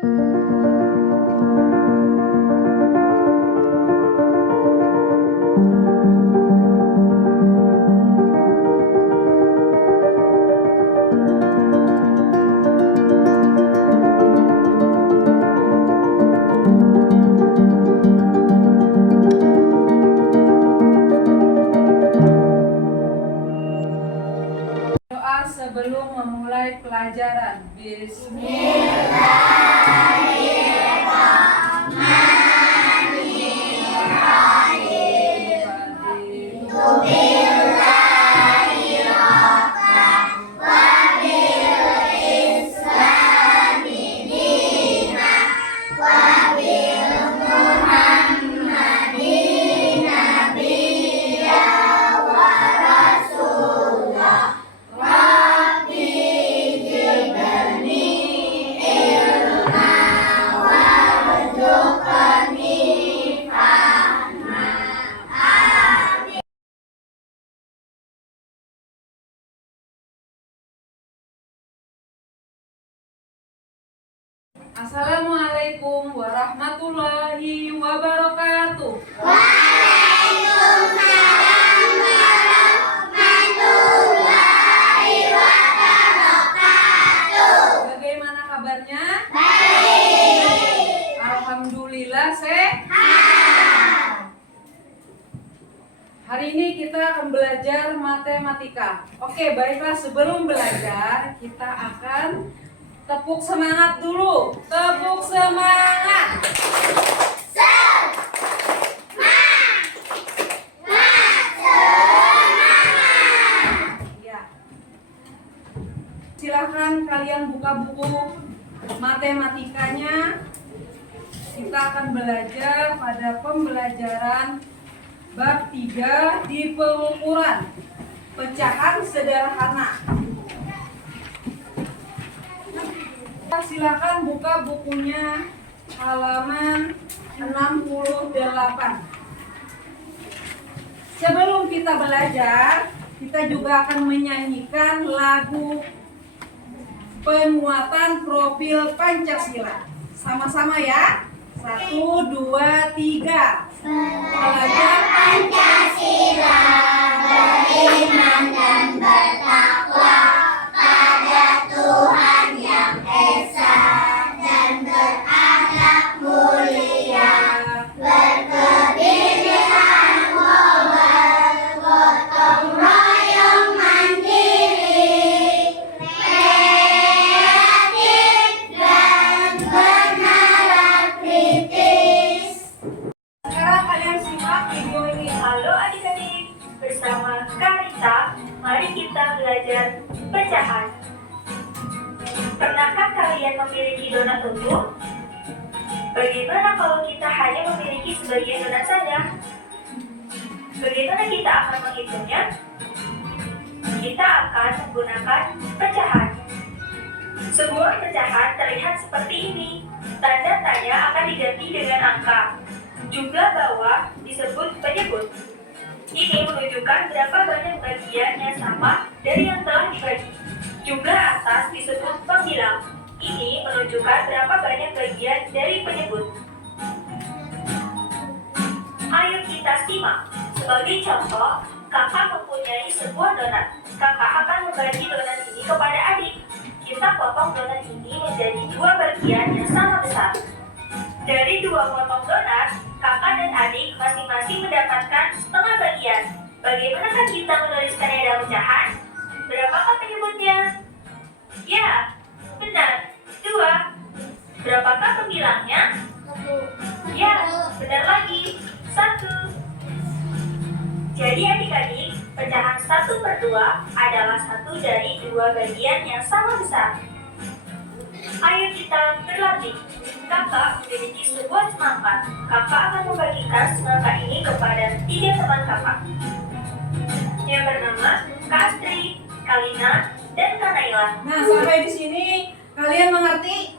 Sebelum memulai pelajaran. Bismillahirrahmanirrahim. Assalamualaikum warahmatullahi wabarakatuh. Waalaikumsalam warahmatullahi wabarakatuh. Bagaimana kabarnya? Baik. Alhamdulillah sehat. Hari ini kita akan belajar matematika. Oke, baiklah, sebelum belajar kita akan tepuk semangat dulu. Tepuk semangat. Ya. Silahkan kalian buka buku matematikanya. Kita akan belajar pada pembelajaran bab 3 di pengukuran pecahan sederhana. Silakan buka bukunya halaman 68. Sebelum kita belajar, kita juga akan menyanyikan lagu penguatan profil Pancasila. Sama-sama ya. 1, 2, 3. Belajar Pancasila, beriman dan bertakwa pada Tuhan yang Esa dan berakhlak mulia, berkebinekaan global, gotong royong mandiri, kreatif dan bernalar kritis. Sekarang kalian simak video ini. Halo adik-adik, bersama Karita, mari kita belajar pecahan. Pernahkah kalian memiliki donat utuh? Bagaimana kalau kita hanya memiliki sebagian donat saja? Bagaimana kita akan menghitungnya? Kita akan menggunakan pecahan. Sebuah pecahan terlihat seperti ini. Tanda tanya akan diganti dengan angka. Jumlah bawah disebut penyebut. Ini menunjukkan berapa banyak bagian yang sama dari yang telah dibagi. Jumlah atas disebut pembilang. Ini menunjukkan berapa banyak bagian dari penyebut. Ayo kita simak. Sebagai contoh, kakak mempunyai sebuah donat. Kakak akan membagi donat ini kepada adik. Kita potong donat ini menjadi 2 bagian yang sama besar. Dari 2 potong donat, kakak dan adik masing-masing mendapatkan setengah bagian. Bagaimanakah kita menuliskannya dalam pecahan? Berapakah penyebutnya? Ya, benar, 2. Berapakah pembilangnya? Ya, benar lagi, 1. Jadi adik-adik, pecahan 1/2 adalah 1 dari 2 bagian yang sama besar. Ayo kita berlatih. Kakak memiliki sebuah semangka. Kakak akan membagikan semangka ini kepada 3 teman kakak yang bernama Kak Astri, Kalina, dan Kak Naila. Nah, sampai di sini kalian mengerti?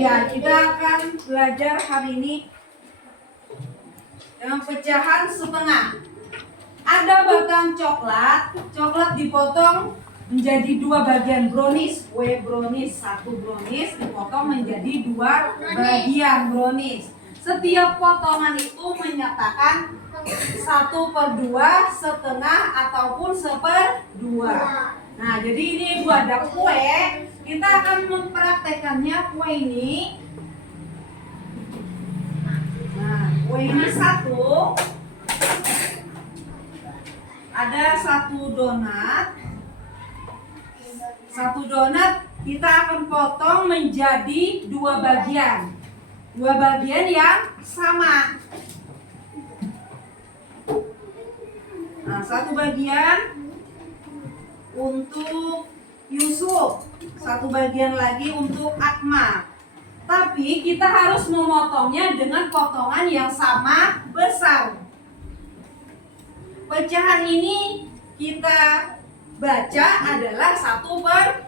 Ya, kita akan belajar hari ini dengan pecahan setengah. Ada batang coklat, coklat dipotong menjadi dua bagian brownies. Kue brownies, satu brownies dipotong menjadi dua bagian brownies. Setiap potongan itu menyatakan 1/2, setengah ataupun 1/2. Nah, jadi ini ada kue. Kita akan mempraktekannya kue ini. Nah, kue ini satu. Ada satu donat. Satu donat kita akan potong menjadi dua bagian. Dua bagian yang sama. Nah, satu bagian untuk Yusuf, satu bagian lagi untuk Akmal. Tapi kita harus memotongnya dengan potongan yang sama besar. Pecahan ini kita baca adalah 1/2.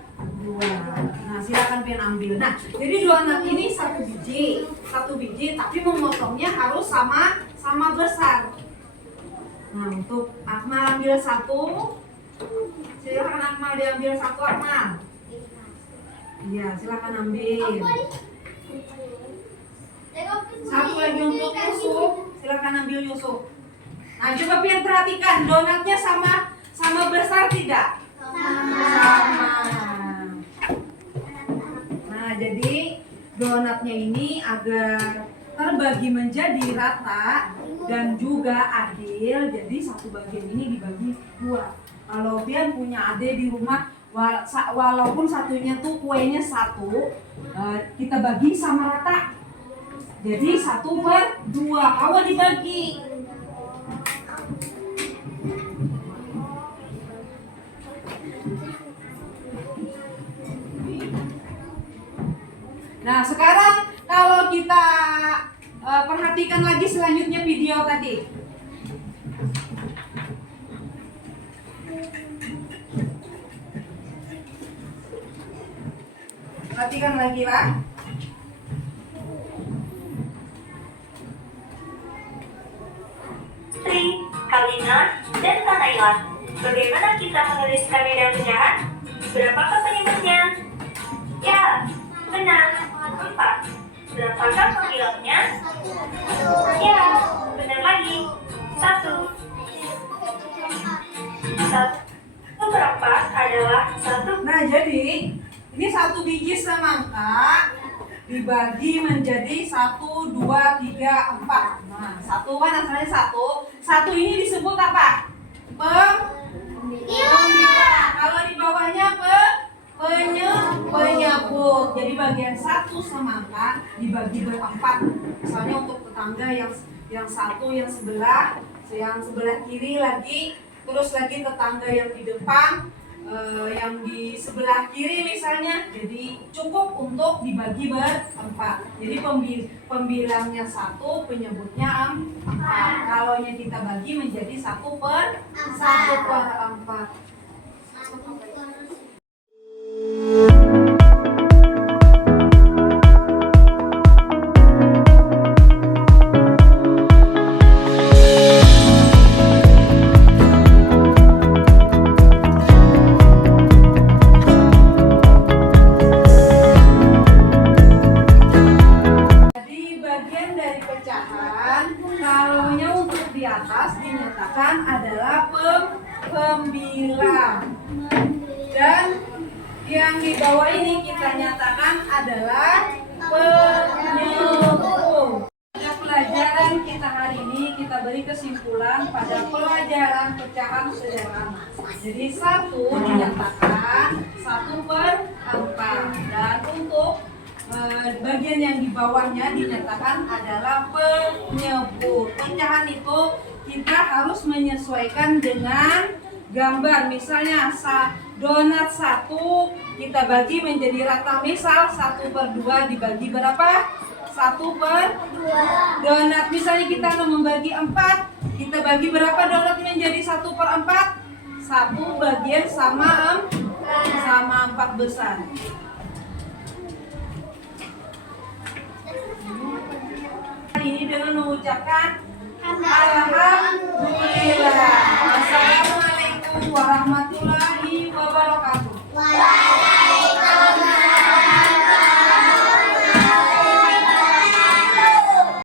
Nah, silakan pengen ambil. Nah, jadi donat ini satu biji, tapi memotongnya harus sama besar. Nah, untuk Akmal ambil satu. Silakan Akmal diambil satu, Akmal. Iya, silakan ambil. Satu lagi untuk Yusuf. Silakan ambil Yusuf. Nah, coba pian perhatikan donatnya sama besar tidak? Sama. Nah, jadi donatnya ini agar terbagi menjadi rata dan juga adil. Jadi satu bagian ini dibagi dua. Kalau pian punya adik di rumah, walaupun satunya tuh kuenya satu, kita bagi sama rata. Jadi 1/2. Kalau dibagi. Nah, sekarang kalau kita perhatikan lagi selanjutnya video tadi. Perhatikan lagi, Pak. Sri, Kalina, dan Kanailan. Bagaimana kita menulis kaidah pecahan? Berapakah penyebutnya? Ya, benar, 4. Berapakah pengilangnya? Ya, benar lagi, 1. 1/4 adalah 1. Nah, jadi ini satu biji semangka dibagi menjadi 1, 2, 3, 4. Nah, satu kan asalnya satu. Satu ini disebut apa? Pembila. Kalau di bawahnya penyebut. Jadi bagian satu semangka dibagi berempat. Misalnya untuk tetangga yang satu, yang sebelah kiri lagi, terus lagi tetangga yang di depan, yang di sebelah kiri misalnya. Jadi cukup untuk dibagi berempat. Jadi pembilangnya 1, penyebutnya 4. Kalau yang kita bagi menjadi 1/4. Kalaunya untuk di atas dinyatakan adalah pembilang, dan yang di bawah ini kita nyatakan adalah penyebut. Pada pelajaran kita hari ini kita beri kesimpulan pada pelajaran pecahan sederhana. Jadi 1 dinyatakan 1/4, dan untuk bagian yang di bawahnya dinyatakan adalah penyebut. Pecahan itu kita harus menyesuaikan dengan gambar. Misalnya donat 1 kita bagi menjadi rata. Misal 1/2 dibagi berapa? 1/2. Donat misalnya kita mau membagi 4, kita bagi berapa donat menjadi 1/4? 1 bagian sama 4 besar. Ini dengan mengucapkan alhamdulillah.